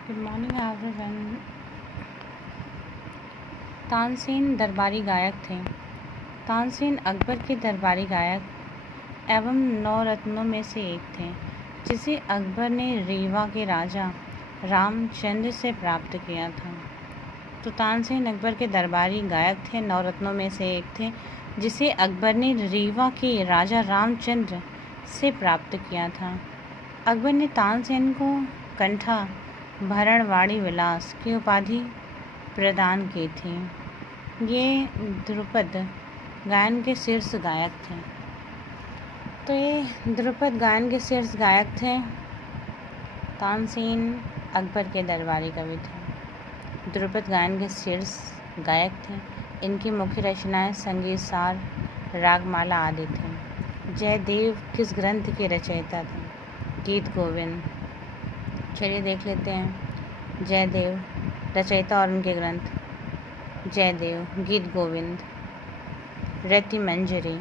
Good morning everyone. Tansen दरबारी गायक थे। तानसेन अकबर के दरबारी गायक एवं 9 रत्नों में से एक थे, जिसे अकबर ने रीवा के राजा रामचंद्र से प्राप्त किया था। तो तानसेन अकबर के दरबारी गायक थे, 9 रत्नों में से एक थे, जिसे अकबर ने रीवा के राजा रामचंद्र से प्राप्त किया था। अकबर ने तानसेन को कंठा भरणवाड़ी विलास की उपाधि प्रदान की थी। ये ध्रुपद गायन के शीर्ष गायक थे। तो ये ध्रुपद गायन के शीर्ष गायक थे। तानसेन अकबर के दरबारी कवि थे, ध्रुपद गायन के शीर्ष गायक थे। इनकी मुख्य रचनाएं संगीत सार, रागमाला आदि थे। जयदेव किस ग्रंथ के रचयिता थे? गीत गोविंद। चलिए देख लेते हैं जयदेव रचयिता और उनके ग्रंथ। जयदेव गीत गोविंद, रति मंजरी,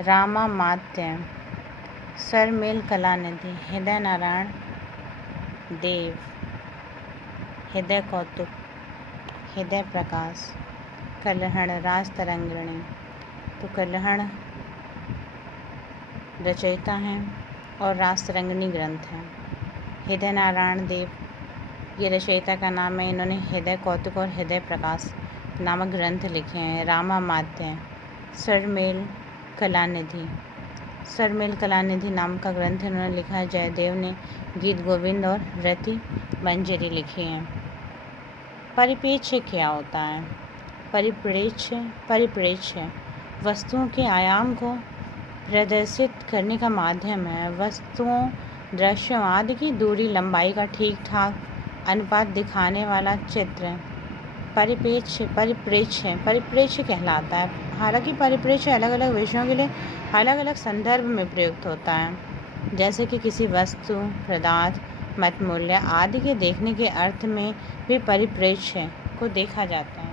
रामामात्य, सरमेल कलानिधि, हृदय नारायण देव, हृदय कौतुक, हृदय प्रकाश, कलहण, राज तरंगिणी। तो कलहण रचयिता हैं और राज तरंगिणी ग्रंथ हैं। हृदय नारायण देव ये रचयिता का नाम है। इन्होंने हृदय कौतुक और हृदय प्रकाश नामक ग्रंथ लिखे हैं। रामामात्य, सरमेल कलानिधि, सरमेल कलानिधि नाम का ग्रंथ इन्होंने लिखा है। जयदेव ने गीत गोविंद और रति मंजरी लिखी हैं। परिप्रेक्ष्य क्या होता है? परिप्रेक्ष्य वस्तुओं के आयाम को प्रदर्शित करने का माध्यम है। वस्तुओं, दृश्यों आदि की दूरी, लंबाई का ठीक ठाक अनुपात दिखाने वाला चित्र परिप्रेक्ष्य कहलाता है। हालांकि परिप्रेक्ष्य अलग अलग विषयों के लिए अलग अलग संदर्भ में प्रयुक्त होता है, जैसे कि किसी वस्तु, पदार्थ, मत, मूल्य आदि के देखने के अर्थ में भी परिप्रेक्ष्य को देखा जाता है।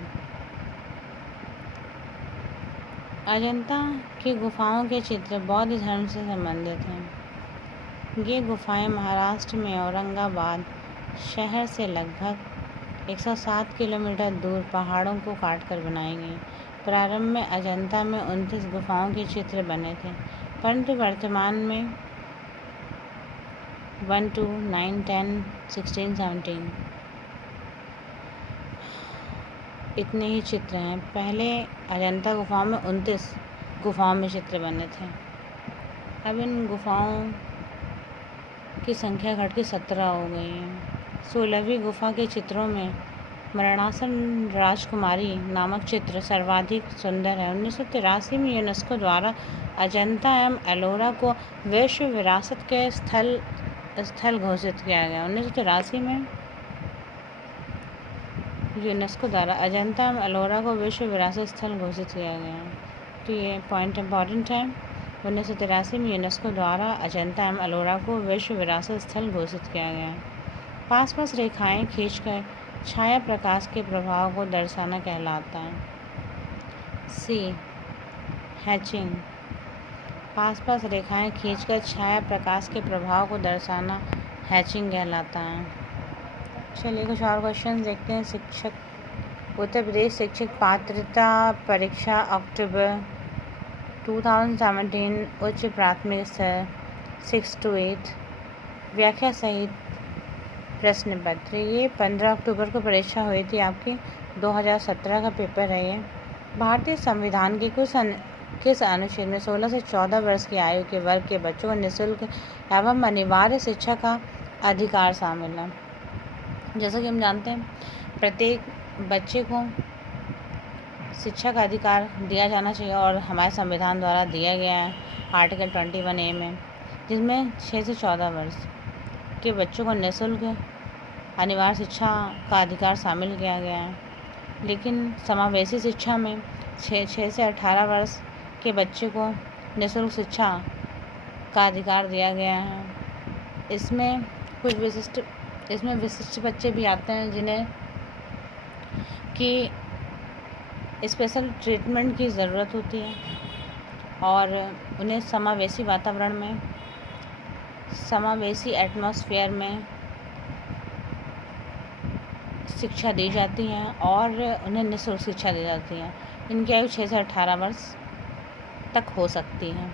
अजंता की गुफाओं के चित्र बौद्ध धर्म से संबंधित हैं। ये गुफाएं महाराष्ट्र में औरंगाबाद शहर से लगभग 107 किलोमीटर दूर पहाड़ों को काटकर बनाई गई। प्रारंभ में अजंता में 29 गुफाओं के चित्र बने थे, परंतु वर्तमान में 1, 2, 9, 10, 16, 17 इतने ही चित्र हैं। पहले अजंता गुफाओं में 29 गुफाओं में चित्र बने थे। अब इन गुफाओं की संख्या घट के 17 हो गई है। 16वीं गुफा के चित्रों में मरणासन राजकुमारी नामक चित्र सर्वाधिक सुंदर है। 1983 में यूनेस्को द्वारा अजंता एवं एलोरा को विश्व विरासत के स्थल घोषित किया गया। 1983 में यूनेस्को द्वारा अजंता एवं एलोरा को विश्व विरासत स्थल घोषित किया गया। तो ये पॉइंट इम्पॉर्टेंट है। 1983 में यूनेस्को द्वारा अजंता एवं एलोरा को विश्व विरासत स्थल घोषित किया गया। पास पास रेखाएं खींचकर छाया प्रकाश के प्रभाव को दर्शाना कहलाता है। सी हैचिंग, पास पास रेखाएं खींचकर छाया प्रकाश के प्रभाव को दर्शाना हैचिंग कहलाता है। चलिए कुछ और क्वेश्चन देखते हैं। शिक्षक उत्तर प्रदेश शिक्षक पात्रता परीक्षा अक्टूबर 2017 उच्च प्राथमिक स्तर 6 to 8 व्याख्या सहित प्रश्न पत्र। ये 15 अक्टूबर को परीक्षा हुई थी आपकी, 2017 का पेपर है ये। भारतीय संविधान के किस अनुच्छेद में 16 से 14 वर्ष की आयु के वर्ग के बच्चों को निःशुल्क एवं अनिवार्य शिक्षा का अधिकार शामिल है? जैसा कि हम जानते हैं, प्रत्येक बच्चे को शिक्षा का अधिकार दिया जाना चाहिए और हमारे संविधान द्वारा दिया गया है आर्टिकल 21A में, जिसमें 6 से 14 वर्ष के बच्चों को निःशुल्क अनिवार्य शिक्षा का अधिकार शामिल किया गया है। लेकिन समावेशी शिक्षा में 6 से 18 वर्ष के बच्चे को निःशुल्क शिक्षा का अधिकार दिया गया है। इसमें कुछ विशिष्ट बच्चे भी आते हैं जिन्हें कि स्पेशल ट्रीटमेंट की ज़रूरत होती है और उन्हें समावेशी वातावरण में, समावेशी एटमॉस्फेयर में शिक्षा दी जाती हैं और उन्हें निःशुल्क शिक्षा दी जाती है। इनकी आयु 6 से 18 वर्ष तक हो सकती है।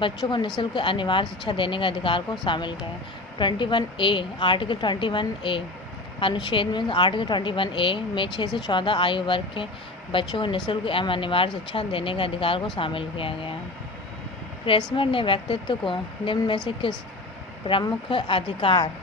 बच्चों को निःशुल्क अनिवार्य शिक्षा देने के अधिकार को शामिल करें। 21A आर्टिकल 21A अनुच्छेद में आर्टिकल 21A में 6 से 14 आयु वर्ग के बच्चों को निःशुल्क एवं अनिवार्य शिक्षा देने के अधिकार को शामिल किया गया है। प्रेसमैन ने व्यक्तित्व को निम्न में से किस प्रमुख अधिकार